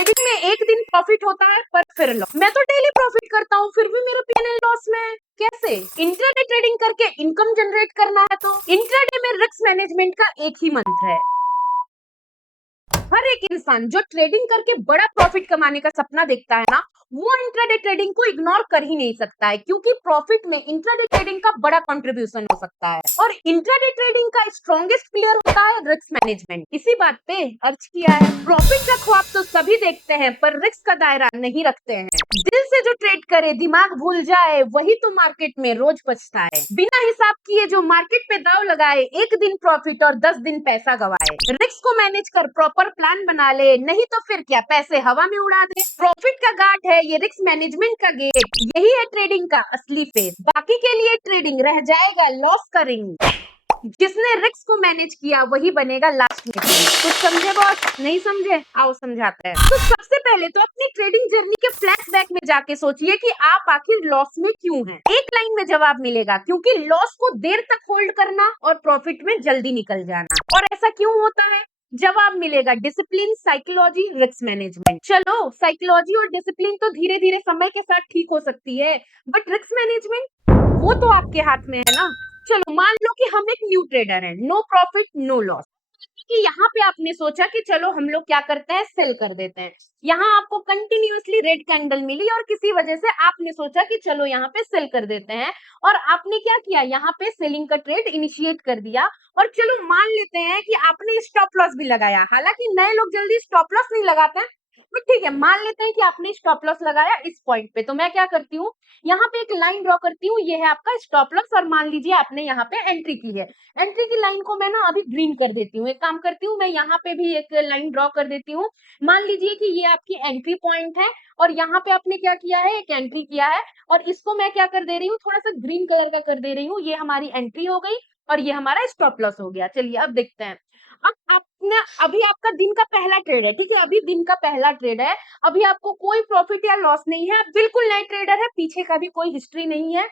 Trading में एक दिन प्रॉफिट होता है पर फिर लॉस। मैं तो डेली प्रॉफिट करता हूँ फिर भी मेरा पीएनएल लॉस में है। कैसे? इंट्राडे ट्रेडिंग करके इनकम जनरेट करना है तो इंट्राडे में रिस्क मैनेजमेंट का एक ही मंत्र है। हर एक इंसान जो ट्रेडिंग करके बड़ा प्रॉफिट कमाने का सपना देखता है ना, वो इंट्राडे ट्रेडिंग को इग्नोर कर ही नहीं सकता है, क्योंकि प्रॉफिट में इंट्राडे ट्रेडिंग का बड़ा कंट्रीब्यूशन हो सकता है। और इंट्राडे ट्रेडिंग का स्ट्रॉन्गेस्ट पिलर होता है रिस्क मैनेजमेंट। इसी बात पे अर्ज किया है, प्रॉफिट का ख्वाब तो सभी देखते हैं पर रिस्क का दायरा नहीं रखते हैं। दिल से जो ट्रेड करे दिमाग भूल जाए वही तो मार्केट में रोज बचता है। बिना हिसाब किए जो मार्केट पे दाव लगाए, एक दिन प्रॉफिट और 10 दिन पैसा गवाए। रिस्क को मैनेज कर प्रॉपर प्लान बना ले, नहीं तो फिर क्या पैसे हवा में उड़ा दे। प्रॉफिट का गार्ड है ये रिस्क मैनेजमेंट का गेट, यही है ट्रेडिंग का असली फेस। बाकी के लिए ट्रेडिंग रह जाएगा लॉस का रिंग। जिसने रिस्क को मैनेज किया वही बनेगा लास्ट में किंग। कुछ समझे बॉस? नहीं समझे? आओ समझाते हैं। तो सबसे पहले तो अपनी ट्रेडिंग जर्नी के फ्लैशबैक में जाके सोचिए कि आप आखिर लॉस में क्यों हैं। एक लाइन में जवाब मिलेगा, क्योंकि लॉस को देर तक होल्ड करना और प्रॉफिट में जल्दी निकल जाना। और ऐसा क्यों होता है? जवाब मिलेगा डिसिप्लिन, साइकोलॉजी, रिस्क मैनेजमेंट। चलो, साइकोलॉजी और डिसिप्लिन तो धीरे धीरे समय के साथ ठीक हो सकती है, बट रिस्क मैनेजमेंट वो तो आपके हाथ में है ना। चलो मान लो कि हम एक न्यू ट्रेडर हैं, नो प्रॉफिट नो लॉस। कि यहाँ पे आपने सोचा कि चलो हम लोग क्या करते हैं, सेल कर देते हैं। यहाँ आपको कंटिन्यूअसली रेड कैंडल मिली और किसी वजह से आपने सोचा कि चलो यहाँ पे सेल कर देते हैं, और आपने क्या किया, यहाँ पे सेलिंग का ट्रेड इनिशिएट कर दिया। और चलो मान लेते हैं कि आपने स्टॉप लॉस भी लगाया, हालांकि नए लोग जल्दी स्टॉप लॉस नहीं लगाते हैं, बट ठीक है, मान लेते हैं कि आपने स्टॉप लॉस लगाया इस पॉइंट पे। तो मैं क्या करती हूँ, यहाँ पे एक लाइन ड्रॉ करती हूँ, ये है आपका स्टॉप लॉस, और मान लीजिए आपने यहाँ पे एंट्री की है। एंट्री की लाइन को मैं ना अभी ग्रीन कर देती हूँ। एक काम करती हूँ, मैं यहाँ पे भी एक लाइन ड्रॉ कर देती हूँ। मान लीजिए कि ये आपकी एंट्री पॉइंट है, और यहाँ पे आपने क्या किया है, एक एंट्री किया है, और इसको मैं क्या कर दे रही हूँ, थोड़ा सा ग्रीन कलर का कर दे रही हूँ। ये हमारी एंट्री हो गई और ये हमारा स्टॉप लॉस हो गया। चलिए अब देखते हैं। अब आपने, अभी आपका दिन का पहला ट्रेड है, ठीक है, अभी दिन का पहला ट्रेड है, अभी आपको कोई प्रॉफिट या लॉस नहीं है, आप बिल्कुल नए ट्रेडर है, पीछे का भी कोई हिस्ट्री नहीं है।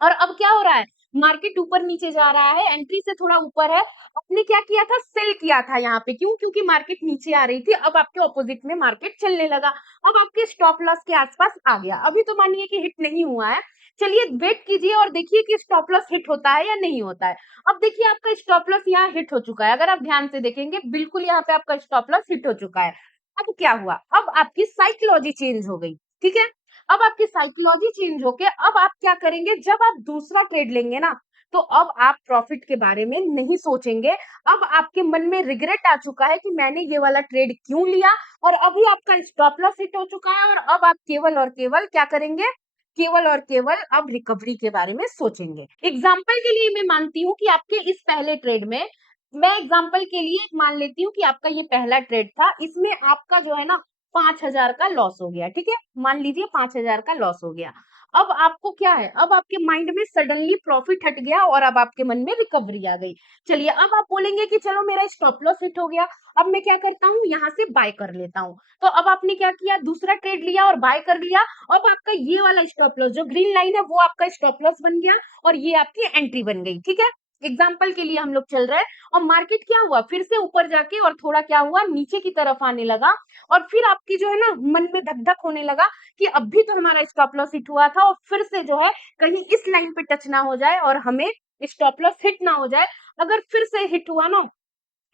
और अब क्या हो रहा है, मार्केट ऊपर नीचे जा रहा है, एंट्री से थोड़ा ऊपर है। आपने क्या किया था, सेल किया था यहाँ पे, क्यों? क्योंकि मार्केट नीचे आ रही थी, अब आपके ऑपोजिट में मार्केट चलने लगा, अब आपके स्टॉप लॉस के आसपास आ गया। अभी तो मानिए कि हिट नहीं हुआ है, चलिए वेट कीजिए और देखिए कि स्टॉप लॉस हिट होता है या नहीं होता है। अब देखिए आपका स्टॉप लॉस यहाँ हिट हो चुका है, अगर आप ध्यान से देखेंगे बिल्कुल यहाँ पे आपका स्टॉप लॉस हिट हो चुका है। अब क्या हुआ, अब आपकी साइकोलॉजी चेंज हो गई, ठीक है। अब आपकी साइकोलॉजी चेंज होके अब आप क्या करेंगे, जब आप दूसरा ट्रेड लेंगे ना, तो अब आप प्रॉफिट के बारे में नहीं सोचेंगे। अब आपके मन में रिग्रेट आ चुका है कि मैंने ये वाला ट्रेड क्यों लिया, और अभी आपका स्टॉप लॉस हिट हो चुका है, और अब आप केवल और केवल क्या करेंगे, केवल और केवल अब रिकवरी के बारे में सोचेंगे। एग्जाम्पल के लिए मैं मानती हूँ कि आपके इस पहले ट्रेड में, मैं एग्जाम्पल के लिए मान लेती हूँ कि आपका ये पहला ट्रेड था, इसमें आपका जो है ना 5,000 का लॉस हो गया, ठीक है, मान लीजिए 5,000 का लॉस हो गया। अब आपको क्या है, अब आपके माइंड में सडनली प्रॉफिट हट गया और अब आपके मन में रिकवरी आ गई। चलिए अब आप बोलेंगे कि चलो मेरा स्टॉप लॉस हिट हो गया, अब मैं क्या करता हूँ, यहाँ से बाय कर लेता हूँ। तो अब आपने क्या किया, दूसरा ट्रेड लिया और बाय कर लिया। अब आपका ये वाला स्टॉप लॉस जो ग्रीन लाइन है वो आपका स्टॉप लॉस बन गया, और ये आपकी एंट्री बन गई, ठीक है। एग्जाम्पल के लिए हम लोग चल रहे हैं, और मार्केट क्या हुआ, फिर से ऊपर जाके और थोड़ा क्या हुआ, नीचे की तरफ आने लगा, और फिर आपकी जो है ना मन में धक धक होने लगा कि अब भी तो हमारा स्टॉप लॉस हिट हुआ था, और फिर से जो है कहीं इस लाइन पे टच ना हो जाए और हमें स्टॉप लॉस हिट ना हो जाए। अगर फिर से हिट हुआ ना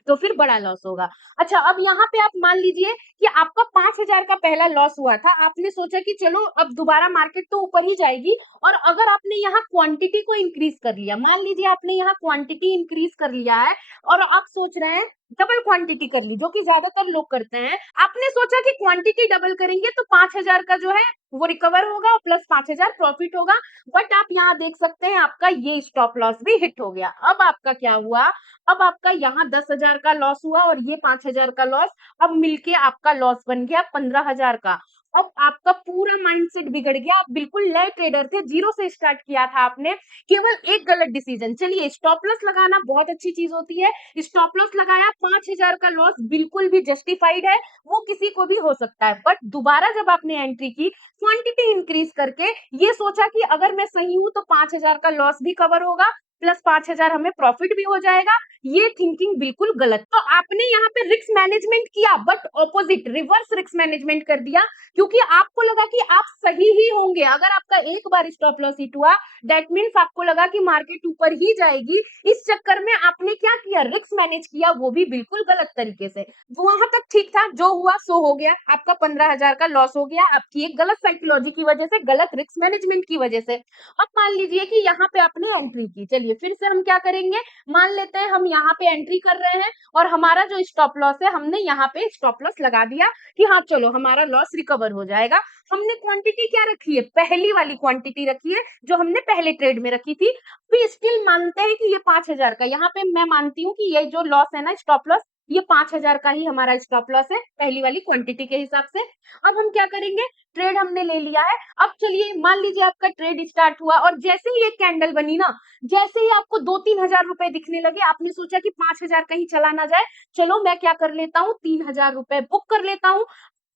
तो फिर बड़ा लॉस होगा। अच्छा अब यहाँ पे आप मान लीजिए कि आपका 5,000 का पहला लॉस हुआ था, आपने सोचा कि चलो अब दोबारा मार्केट तो ऊपर ही जाएगी, और अगर आपने यहाँ क्वांटिटी को इंक्रीज कर लिया, मान लीजिए आपने यहाँ क्वांटिटी इंक्रीज कर लिया है, और आप सोच रहे हैं डबल क्वांटिटी कर ली, जो कि ज्यादातर लोग करते हैं। आपने सोचा कि क्वांटिटी डबल करेंगे तो 5,000 का जो है वो रिकवर होगा और प्लस 5,000 प्रॉफिट होगा, बट आप यहाँ देख सकते हैं आपका ये स्टॉप लॉस भी हिट हो गया। अब आपका क्या हुआ, अब आपका यहाँ 10,000 का लॉस हुआ और ये 5,000 का लॉस, अब मिलके आपका लॉस बन गया 15,000 का। अब आपका पूरा माइंडसेट बिगड़ गया, आप बिल्कुल नए ट्रेडर थे, जीरो से स्टार्ट किया था आपने, केवल एक गलत डिसीजन। चलिए स्टॉप लॉस लगाना बहुत अच्छी चीज होती है, स्टॉप लॉस लगाया, 5,000 का लॉस बिल्कुल भी जस्टिफाइड है, वो किसी को भी हो सकता है, बट दोबारा जब आपने एंट्री की, क्वांटिटी इंक्रीज करके ये सोचा कि अगर मैं सही हूं तो 5,000 का लॉस भी कवर होगा, प्लस 5,000 हमें प्रॉफिट भी हो जाएगा। ये थिंकिंग बिल्कुल गलत। तो आपने यहाँ पे रिस्क मैनेजमेंट किया but opposite reverse risk management कर दिया, क्योंकि आपको लगा कि आप सही ही होंगे। अगर आपका एक बार स्टॉप लॉस हिट हुआ, दैट मीन्स आपको लगा कि मार्केट ऊपर ही जाएगी। इस चक्कर में आपने क्या किया, रिस्क मैनेज किया, वो भी बिल्कुल गलत तरीके से। वहां तक ठीक था, जो हुआ सो हो गया, आपका 15,000 का लॉस हो गया, आपकी एक गलत साइकोलॉजी की वजह से, गलत रिस्क मैनेजमेंट की वजह से। अब मान लीजिए कि यहाँ पे आपने एंट्री की, चलिए फिर से हम क्या करेंगे, मान लेते हैं हम यहाँ पे एंट्री कर रहे हैं और हमारा जो स्टॉप लॉस है, हमने यहाँ पे स्टॉप लॉस लगा दिया कि हाँ चलो हमारा लॉस रिकवर हो जाएगा। हमने क्वांटिटी क्या रखी है, पहली वाली क्वांटिटी रखी है जो हमने पहले ट्रेड में रखी थी। फिर स्टिल मानते हैं कि ये 5,000 का, यहाँ पे मैं मानती हूँ कि ये जो लॉस है ना, स्टॉप लॉस, ये 5,000 का ही हमारा स्टॉप लॉस है पहली वाली क्वांटिटी के हिसाब से। अब हम क्या करेंगे, ट्रेड हमने ले लिया है। अब चलिए मान लीजिए आपका ट्रेड स्टार्ट हुआ और जैसे ही एक कैंडल बनी ना, जैसे ही आपको 2-3 हजार रुपए दिखने लगे, आपने सोचा कि 5,000 कहीं चला ना जाए, चलो मैं क्या कर लेता हूँ, 3,000 रुपए बुक कर लेता हूँ।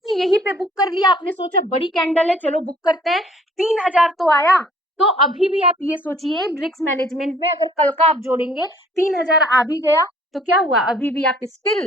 यहीं पे बुक कर लिया, आपने सोचा बड़ी कैंडल है, चलो बुक करते हैं, 3,000 तो आया। तो अभी भी आप ये सोचिए, रिस्क मैनेजमेंट में अगर कल का आप जोड़ेंगे, 3,000 आ भी गया तो क्या हुआ, अभी भी आप स्टिल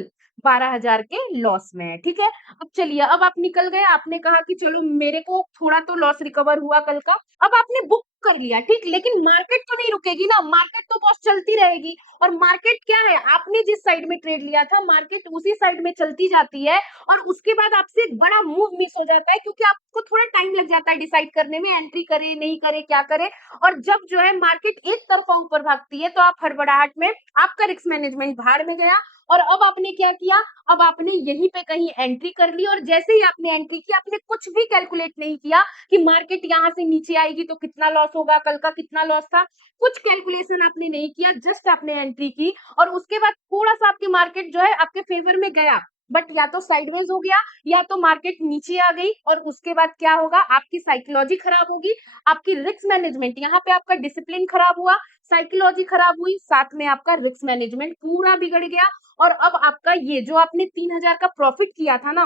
12,000 के लॉस में है। ठीक है, अब चलिए, अब आप निकल गए, आपने कहा कि चलो मेरे को थोड़ा तो लॉस रिकवर हुआ कल का। अब आपने बुक कर लिया, ठीक, लेकिन मार्केट तो नहीं रुकेगी ना, मार्केट तो बॉस चलती रहेगी। और मार्केट क्या है, आपने जिस साइड में ट्रेड लिया था, मार्केट उसी साइड में चलती जाती है। और उसके बाद आपसे एक बड़ा मूव मिस हो जाता है, क्योंकि आपको थोड़ा टाइम लग जाता है डिसाइड करने में, एंट्री करे नहीं करे, क्या करे। और जब जो है मार्केट एक तरफा ऊपर भागती है, तो आप हड़बड़ाहट में, आपका रिस्क मैनेजमेंट भाड़ में गया। और अब आपने क्या किया, अब आपने यहीं पे कहीं एंट्री कर ली, और जैसे ही आपने एंट्री की, आपने कुछ भी कैलकुलेट नहीं किया कि मार्केट यहाँ से नीचे आएगी तो कितना लॉस होगा, कल का कितना लॉस था, कुछ कैलकुलेशन आपने नहीं किया, जस्ट आपने एंट्री की। और उसके बाद थोड़ा सा आपकी मार्केट जो है आपके फेवर में गया, बट या तो साइडवेज हो गया, या तो मार्केट नीचे आ गई। और उसके बाद क्या होगा, आपकी साइकोलॉजी खराब होगी, आपकी रिस्क मैनेजमेंट, यहाँ पे आपका डिसिप्लिन खराब हुआ, साइकोलॉजी खराब हुई, साथ में आपका रिस्क मैनेजमेंट पूरा बिगड़ गया। और अब आपका ये जो आपने 3,000 का प्रॉफिट किया था ना,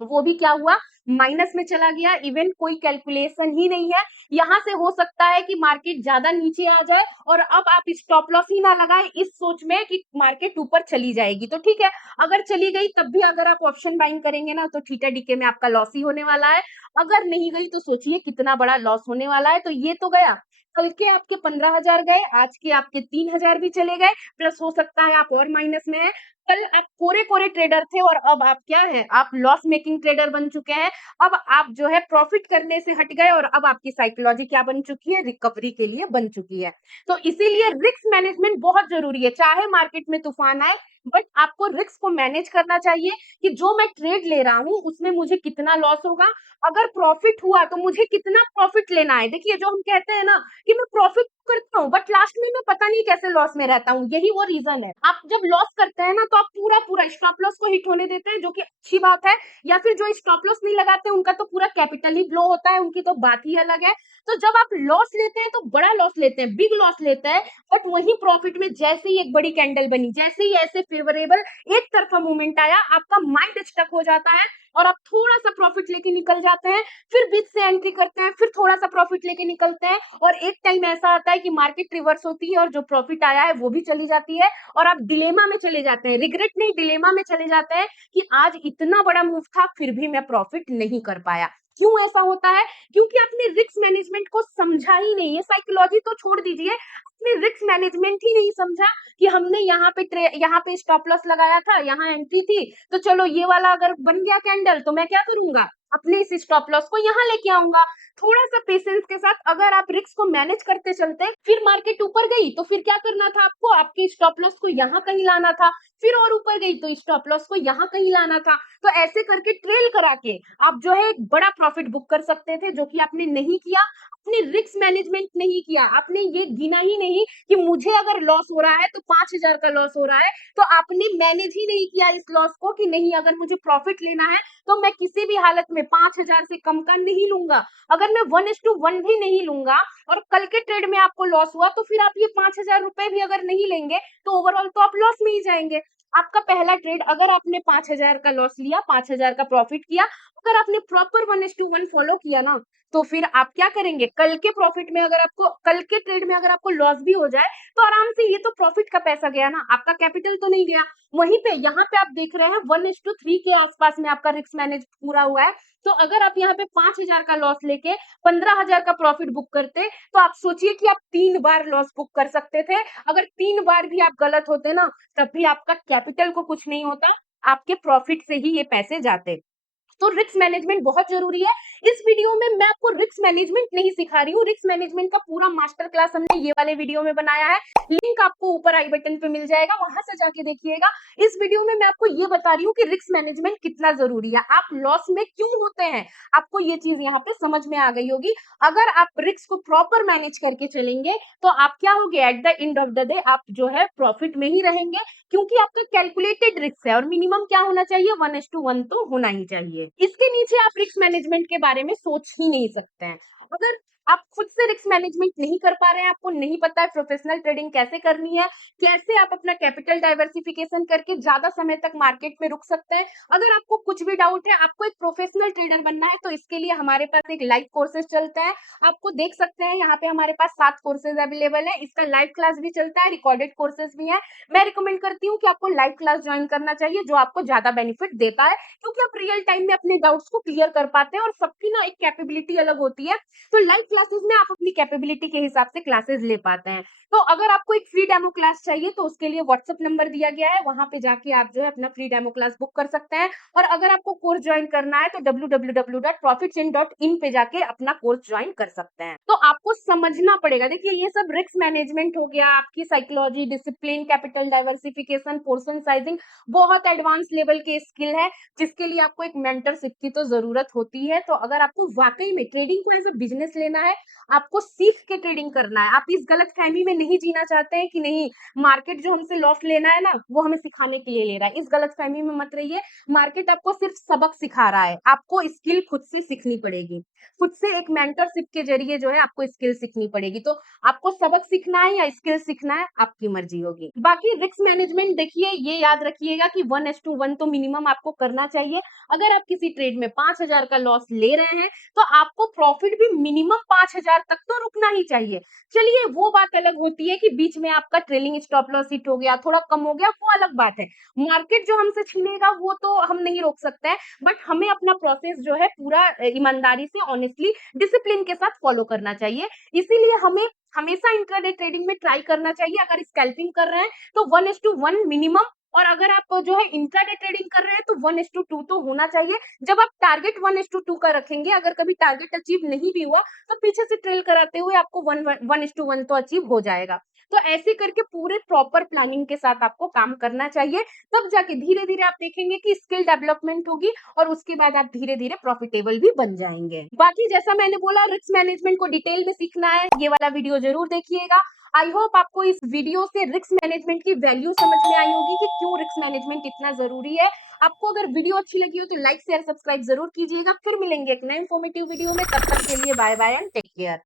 वो भी क्या हुआ, माइनस में चला गया। इवन कोई कैलकुलेशन ही नहीं है। यहाँ से हो सकता है कि मार्केट ज्यादा नीचे आ जाए और अब आप स्टॉप लॉस ही ना लगाए इस सोच में कि मार्केट ऊपर चली जाएगी, तो ठीक है, अगर चली गई तब भी अगर आप ऑप्शन बाइंग करेंगे ना, तो थीटा डीके में आपका लॉस ही होने वाला है। अगर नहीं गई तो सोचिए कितना बड़ा लॉस होने वाला है। तो ये तो गया, कल के आपके 15,000 गए, आज के आपके 3,000 भी चले गए, प्लस हो सकता है आप और माइनस में है। कल आप कोरे कोरे ट्रेडर थे और अब आप क्या है, आप लॉस मेकिंग ट्रेडर बन चुके हैं। अब आप जो है प्रॉफिट करने से हट गए और अब आपकी साइकोलॉजी क्या बन चुकी है, रिकवरी के लिए बन चुकी है। तो इसीलिए रिस्क मैनेजमेंट बहुत जरूरी है, चाहे मार्केट में तूफान आए, बट आपको रिस्क को मैनेज करना चाहिए कि जो मैं ट्रेड ले रहा हूँ उसमें मुझे कितना लॉस होगा, अगर प्रॉफिट हुआ तो मुझे कितना प्रॉफिट लेना है। देखिए, जो हम कहते हैं ना कि मैं प्रॉफिट करता हूँ बट लास्ट में मैं पता नहीं कैसे लॉस में रहता हूँ, यही वो रीजन है। आप जब लॉस करते हैं ना, तो आप पूरा पूरा स्टॉप लॉस को हिट होने देते हैं, जो कि अच्छी बात है। या फिर जो स्टॉप लॉस नहीं लगाते, उनका तो पूरा कैपिटल ही ब्लो होता है, उनकी तो बात ही अलग है। तो जब आप लॉस लेते हैं तो बड़ा लॉस लेते हैं, बिग लॉस लेते हैं, बट वही प्रॉफिट में जैसे ही एक बड़ी कैंडल बनी, जैसे ही ऐसे फेवरेबल एक तरफा मूवमेंट आया, आपका माइंड स्टक हो जाता है और आप थोड़ा सा प्रॉफिट लेके निकल जाते हैं, फिर बीच से एंट्री करते हैं, फिर थोड़ा सा प्रॉफिट लेके निकलते हैं, और एक टाइम ऐसा आता है कि मार्केट रिवर्स होती है और जो प्रॉफिट आया है वो भी चली जाती है, और आप डिलेमा में चले जाते हैं, रिग्रेट नहीं, डिलेमा में चले जाते हैं कि आज इतना बड़ा मूव था फिर भी मैं प्रॉफिट नहीं कर पाया। क्यों ऐसा होता है, क्योंकि आपने रिस्क मैनेजमेंट को समझा ही नहीं है। साइकोलॉजी तो छोड़ दीजिए, आपने रिस्क मैनेजमेंट ही नहीं समझा कि हमने यहाँ पे स्टॉप लॉस लगाया था, यहाँ एंट्री थी, तो चलो ये वाला अगर बन गया कैंडल तो मैं क्या करूंगा, अपने इस स्टॉप लॉस को यहाँ लेके आऊंगा। थोड़ा सा पेशेंस के साथ अगर आप रिस्क को मैनेज करते चलते, फिर मार्केट ऊपर गई तो फिर क्या करना था आपको, आपके स्टॉप लॉस को यहाँ कहीं लाना था, फिर और ऊपर गई तो स्टॉप लॉस को यहाँ कहीं लाना था। तो ऐसे करके ट्रेल करा के आप जो है एक बड़ा प्रॉफिट बुक कर सकते थे, जो कि आपने नहीं किया। आपने रिस्क मैनेजमेंट नहीं किया, आपने ये गिना ही नहीं कि मुझे अगर लॉस हो रहा है तो 5,000 का लॉस हो रहा है, तो आपने मैनेज ही नहीं किया इस लॉस को कि नहीं, अगर मुझे प्रॉफिट लेना है तो मैं किसी भी हालत में 5,000 से कम का नहीं लूंगा। अगर मैं 1:1 भी नहीं लूंगा और कल के ट्रेड में आपको लॉस हुआ, तो फिर आप ये 5,000 रुपए भी अगर नहीं लेंगे तो ओवरऑल तो आप लॉस में ही जाएंगे। आपका पहला ट्रेड, अगर आपने 5,000 का लॉस लिया, 5,000 का प्रॉफिट किया, अगर आपने प्रॉपर 1:1 फॉलो किया ना, तो फिर आप क्या करेंगे, कल के प्रॉफिट में अगर आपको कल के ट्रेड में अगर आपको लॉस भी हो जाए, तो आराम से ये तो प्रॉफिट का पैसा गया ना, आपका कैपिटल तो नहीं गया। वहीं पे यहाँ पे आप देख रहे हैं 1:3 के आसपास में आपका रिस्क मैनेज पूरा हुआ है। तो अगर आप यहाँ पे 5,000 का लॉस लेके 15,000 का प्रॉफिट बुक करते, तो आप सोचिए कि आप 3 बार लॉस बुक कर सकते थे। अगर 3 बार भी आप गलत होते ना, तब भी आपका कैपिटल को कुछ नहीं होता, आपके प्रॉफिट से ही ये पैसे जाते। तो रिस्क मैनेजमेंट बहुत जरूरी है। इस वीडियो में मैं आपको रिस्क मैनेजमेंट नहीं सिखा रही हूँ, रिस्क मैनेजमेंट का पूरा मास्टर क्लास हमने ये वाले वीडियो में बनाया है, लिंक आपको ऊपर आई बटन पे मिल जाएगा, वहां से जाके देखिएगा। इस वीडियो में मैं आपको ये बता रही हूँ कि रिस्क मैनेजमेंट कितना जरूरी है, आप लॉस में क्यों होते हैं, आपको ये चीज यहाँ पे समझ में आ गई होगी। अगर आप रिस्क को प्रॉपर मैनेज करके चलेंगे, तो आप क्या होगे, at the end of the day आप जो है प्रॉफिट में ही रहेंगे, क्योंकि आपका कैलकुलेटेड रिस्क है और मिनिमम क्या होना चाहिए, 1:1 तो होना ही चाहिए। इसके नीचे आप रिस्क मैनेजमेंट के बारे में सोच ही नहीं सकते हैं। अगर आप खुद से रिस्क मैनेजमेंट नहीं कर पा रहे हैं, आपको नहीं पता है प्रोफेशनल ट्रेडिंग कैसे करनी है, कैसे आप अपना कैपिटल डाइवर्सिफिकेशन करके ज्यादा समय तक मार्केट में रुक सकते हैं, अगर आपको कुछ भी डाउट है, आपको एक प्रोफेशनल ट्रेडर बनना है, तो इसके लिए हमारे पास एक लाइव कोर्सेज चलता है। आपको देख सकते हैं यहाँ पे हमारे पास 7 कोर्सेज अवेलेबल है, इसका लाइव क्लास भी चलता है, रिकॉर्डेड कोर्सेज भी है। मैं रिकमेंड करती हूँ कि आपको लाइव क्लास ज्वाइन करना चाहिए, जो आपको ज्यादा बेनिफिट देता है, क्योंकि आप रियल टाइम में अपने डाउट्स को क्लियर कर पाते हैं और सबकी ना एक कैपेबिलिटी अलग होती है। तो लाइव क्लासेस में आप अपनी कैपेबिलिटी के हिसाब से क्लासेस ले पाते हैं। तो अगर आपको एक फ्री डेमो क्लास चाहिए, तो उसके लिए व्हाट्सएप नंबर दिया गया है, वहां पे जाके आप जो है अपना फ्री डेमो क्लास बुक कर सकते हैं। और अगर आपको कोर्स ज्वाइन करना है, तो www.profitchain.in पे जाके अपना कोर्स ज्वाइन कर सकते हैं। तो आपको समझना पड़ेगा, देखिए ये सब रिस्क मैनेजमेंट हो गया, आपकी psychology, discipline, capital diversification, portion sizing, बहुत एडवांस लेवल के स्किल है, जिसके लिए आपको एक मेंटरशिप की तो जरूरत होती है। तो अगर आपको वाकई में ट्रेडिंग को एज अ बिजनेस लेना है, आपको सीख के ट्रेडिंग करना है, आप इस गलत फहमी में नहीं जीना चाहते हैं कि नहीं मार्केट जो हमसे लॉस लेना है ना, वो हमें सिखाने के लिए ले रहा है, इस गलत फहमी में मत रहिए। मार्केट आपको सिर्फ सबक सिखा रहा है, आपको स्किल खुद से सीखनी पड़ेगी, खुद से एक मेंटरशिप के जरिए जो है आपको स्किल सीखनी पड़ेगी। तो आपको सबक सीखना है या स्किल सीखना है, आपकी मर्जी होगी। बाकी रिस्क मैनेजमेंट देखिए, ये याद रखिएगा कि 1:1 तो मिनिमम आपको करना चाहिए। अगर आप किसी ट्रेड में 5,000 का लॉस ले रहे हैं, तो आपको प्रॉफिट भी मिनिमम 5,000 तक तो रुकना ही चाहिए। चलिए वो बात अलग होती है कि बीच में आपका ट्रेलिंग स्टॉप लॉस हिट हो गया, थोड़ा कम हो गया, वो अलग बात है। मार्केट जो हमसे छीनेगा वो तो हम नहीं रोक सकते हैं, बट हमें अपना प्रोसेस जो है पूरा ईमानदारी से, ऑनेस्टली, डिसिप्लिन के साथ फॉलो करना चाहिए। इसीलिए हमें हमेशा इंट्राडे ट्रेडिंग में ट्राई करना चाहिए। अगर स्कैल्पिंग कर रहे हैं, तो 1:1 मिनिमम, और अगर आप जो है इंट्राडे ट्रेडिंग कर रहे हैं, तो 1:2 तो होना चाहिए। जब आप टारगेट 1:2 का रखेंगे, अगर कभी टारगेट अचीव नहीं भी हुआ, तो पीछे से ट्रेल कराते हुए आपको 1:1 तो अचीव हो जाएगा। तो ऐसे करके पूरे प्रॉपर प्लानिंग के साथ आपको काम करना चाहिए, तब जाके धीरे धीरे आप देखेंगे कि स्किल डेवलपमेंट होगी, और उसके बाद आप धीरे धीरे प्रॉफिटेबल भी बन जाएंगे। बाकी जैसा मैंने बोला, रिस्क मैनेजमेंट को डिटेल में सीखना है, ये वाला वीडियो जरूर देखिएगा। आई होप आपको इस वीडियो से रिस्क मैनेजमेंट की वैल्यू समझ में आई होगी कि क्यों रिस्क मैनेजमेंट इतना जरूरी है। आपको अगर वीडियो अच्छी लगी हो, तो लाइक शेयर सब्सक्राइब जरूर कीजिएगा। फिर मिलेंगे एक नए इंफॉर्मेटिव वीडियो में, तब तक के लिए bye bye and take care.